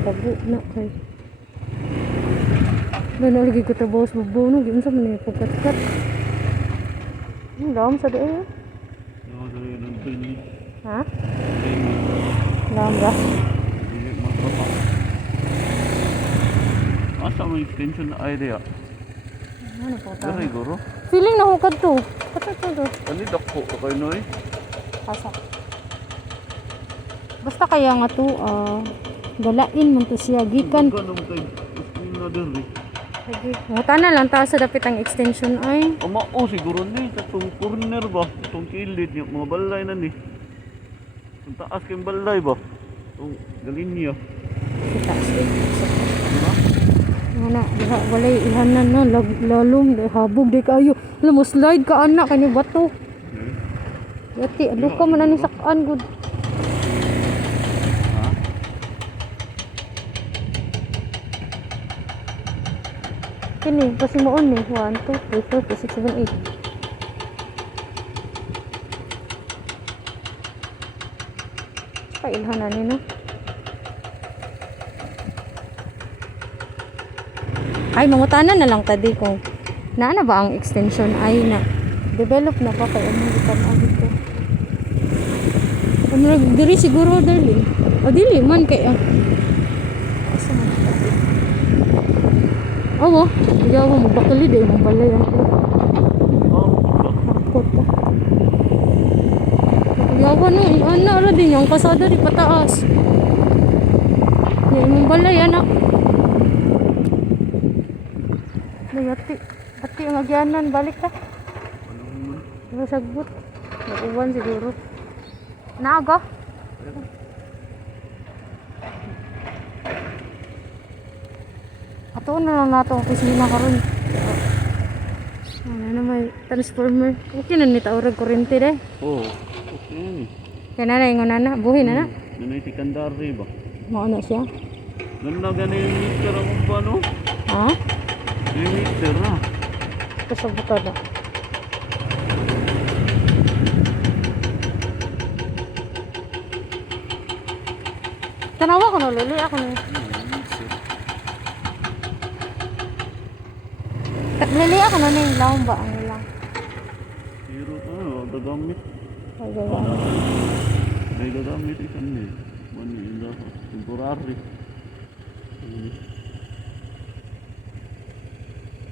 Tabo na kay. Bano lagi ko trabaho sa bubo no, giun sa man ni pagkat-kat. Dam sa dai. Yo dari nonton. Ha? Dam ba? Asa mo extension na idea? Ano po ta? Dari guro. Feeling na hukad to. Kato to. Kani dako ka kay noy. Asa. Basta kaya nga to, galain man to siya gikan. Kanong kay na dari. Sige, muta na lang taas sa dapit ang extension ay. Ama siguro ni sa tong corner ba, tong kilid yung mga balay na ni. Ang taas kay balay ba. Tong galinyo. Kita sige. Ana, diha walay ihanan no, lalom habog di kayo. Alam mo slide ka anak kanyo bato. Yati, alo ka man ani sakaan gud. Kini, kasi moon ni 1, 2, 3, 4, 5, 6, 7, 8. Pailhanan ni no. Ay, mangutanan na lang tadi kung naana ba ang extension ay na develop na pa kay ano gitan dito. Ano diri siguro dali. O dili man kay asa man ta. Oh, ayaw mo bakali day mo balay ang takot ko. Ayaw no, ana ra din yung kasada di pataas. Di mo balay anak. Ati ang agyanan, balik ka. Ano sagbot? Nag-uwan siguro. Naaga? Ato na lang nato ang kusina karon. Ano na may transformer. Okay na ni taurag kurente de. Oh, okay. Kaya na ingon na buhin na na. Nanay si Kandari ba? Mao na siya. Ganda ganun yung meter ang umpano. Ha? Yung meter na. Ito sa butod na. Tanawa ko na lili ako na. Lili ako na na yung laong ba ang ilang. Pero gagamit. Ay gaya. May gagamit isan ni. Mani yung temporary.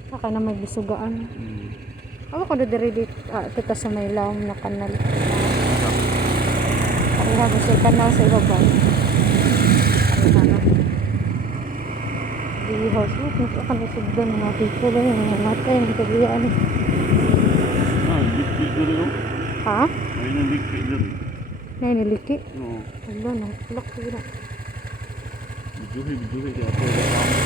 Saka na may bisugaan. Ako ko diri kita sa may laom na kanal. Pariha ko sa kanal sa ibabaw. Pariha na. Di house mo, kung saan ka nasugdan mga people na yung mga matay, yung kagayaan. Likit dito rin. Ha? Ay na likit dito. Nainiliki? Oo. Wala na, lock sila. Bijuhi kaya ako na kamo.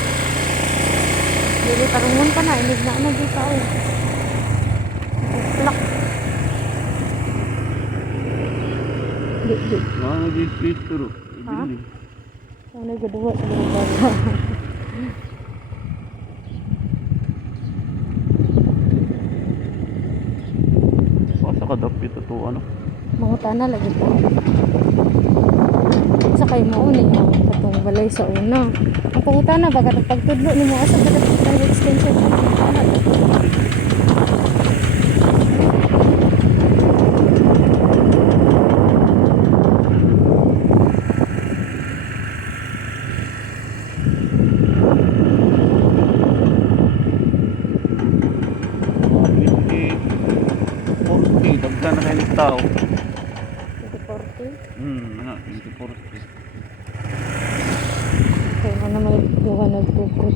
Dili tarungon pa na, inig na dito ako. Lock. Di. Nagigit pero. Ha? Ano gadwa sa mga bata? Pasa ka dapit ito ano? Mangutana lagi po. Sa kayo mo unin yung katong balay sa una. Ang pangutana ba katong pagtudlo ni mo asa kada ng extension ang pangutana. Dagdan na kayo ng tao. 2040. Ano, 2040. Kaya na naman buha nagtukod.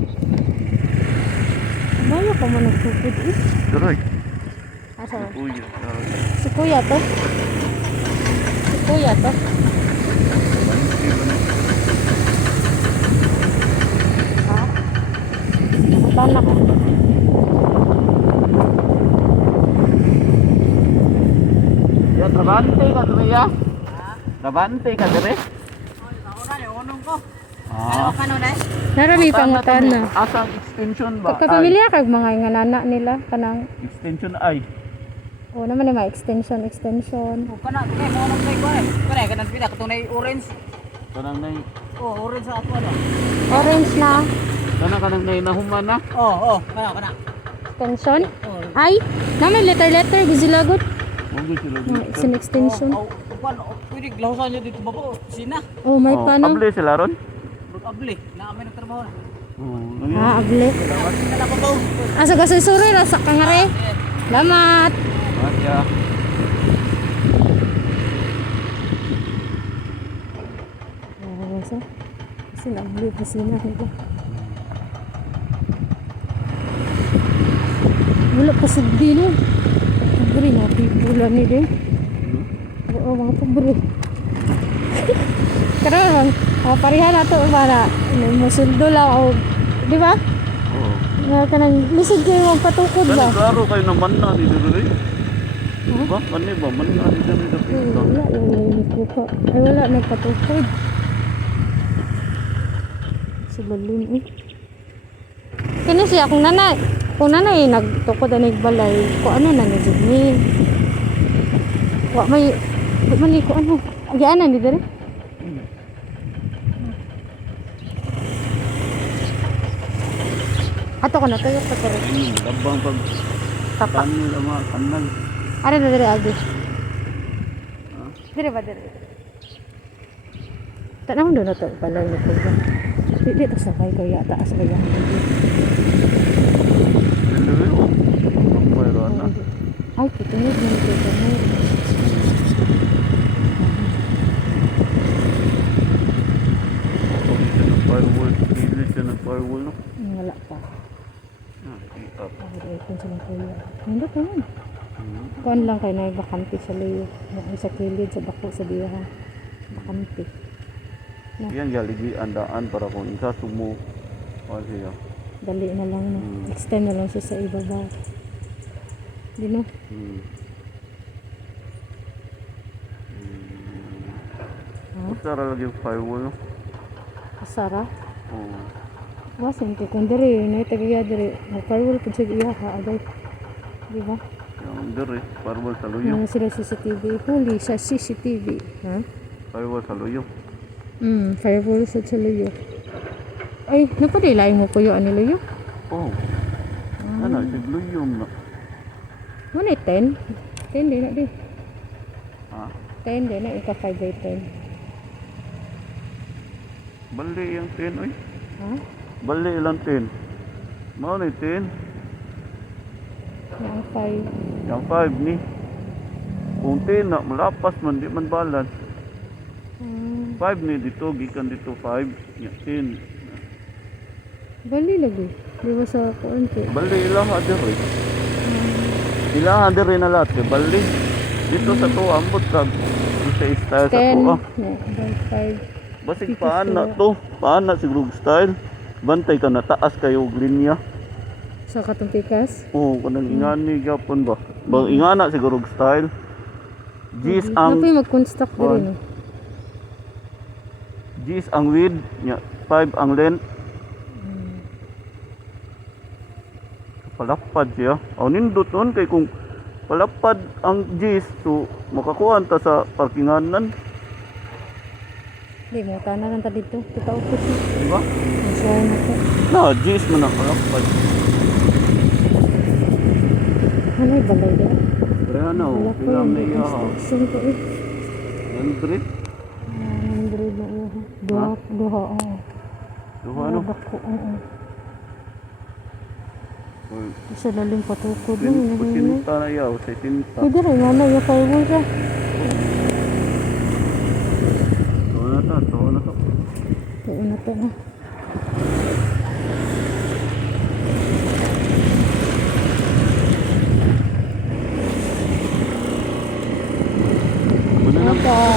Maya pa man nagtukod eh. Daray. Asa man? Kuya. Si kuya to? Si kuya to? Ha? Mutana ka. Ya, trabante ka dre ya? Trabante ka dre? Narami pangutana. Asa ang extension ba? Pagkapamilya kag mga inganana nila kanang Extension ay. o naman yung mga extension. Kana, mo nang kay ko. Kana kanang pila katunay orange. Kanang nay Oh, orange sa ato ano. Orange na. Kana kanang nainahuman na. Oh, kana. Extension. Oh. Ay, namin letter gizilagot. Mo sila It's an extension. Pwede glahusan nyo dito ba po? Sina. Oh, may paano? Able sila ron? Mag-abli. Namin ang trabaho na. Ah, able. Kala pa ba? Asa gasay suri ra sa kangare. Salamat. Masya. Ah, sa. Kasi able pa sila nila. Wala pa sa dino. Pobre na pibulan ni din. Oo, mga pobre. Karon, parihan na to para musundo lang o, di ba? Oo. Nga kanang lisod kayo magpatukod ba? Kani klaro kayo naman na ni diri. Ba? Kani ba man na ni diri Ay, dapita. wala, ay wala nagpatukod. Sa balon eh. Kani siya, kung nanay nagtukod na nagbalay, kung ano na ni Jimmy. Wa may, di man ni kung ano. Agyaan ni diri. Ato ko na tuyok pa diri. Labang pag Tapa. kanil ang mga kanal. Ano na diri agi? Diri ba diri? Tanawon do na to balay na ko. Di ta sakay ko yata as kaya. Dili o. Ang mayro na. Ay, kitunod na ito ka mo. Firewall, release siya ng firewall no. Wala pa. Up. Ay, kung sila kuya. Hindi pa yun. Kuan lang kayo na bakante sa layo. Sa kilid, sa bako, sa biyahan. Bakante. Yan galigi andaan para kung isa sumo. O siya. Dali na lang no. Extend na lang siya sa ibabaw. Di no? Usara lagi yung firewall no. Asara. Oo. Wasin ko kung diri na tagiya diri. Nagparwal pud sa iya ha agay. Di ba? Yung diri, firewall sa luyo. Ano sila CCTV? Huli sa CCTV. Ha? Firewall sa luyo. Firewall sa luyo. Ay, napadilay mo po yung ano luyo? Oh. Ano, si luyo na. Ano 10? 10 din na di. Ha? 10 din na, ika 5 by 10. Bali yung 10 oy. Ha? Bali ilang 10. Mao ni 10. Yung 5. Yang 5 ni. Kung 10 na malapas man di man balance. 5 ni dito gikan dito 5. Ya 10. Bali lagi. Di ba sa kuan ko? Bali ilang diri. Ilang diri na lahat kay bali. Dito sa to ambot kag isa style sa 10. to. No, by 5. Basig paana to. Paana siguro style. Bantay ka na taas kayo og linya. Sa katong pikas? Oo, kanang ingani gapon ba? Bang ingana siguro og style. Gis ang Napay mag-construct diri no. Gis ang width, nya 5 ang length. Palapad siya. Aw nindot nun kay kung palapad ang Gis so makakuha ta sa parkinganan, Di mo tanan lang ta dito. Kita upos. di ba? Masaya na to. Na Gis man ang palapad. Ano yung balay dyan? Kaya na Wala oh, po ilang yung na iya. construction ko eh. 100. 100 na iya. Duha, oo. Duha ano? Dako, oo. Oy, Isa lalim patukod mo. Pusinta na yaw, 60. Pwede rin, mama, yung firewall ka. To na to. Oo na to na. Muna na. Okay.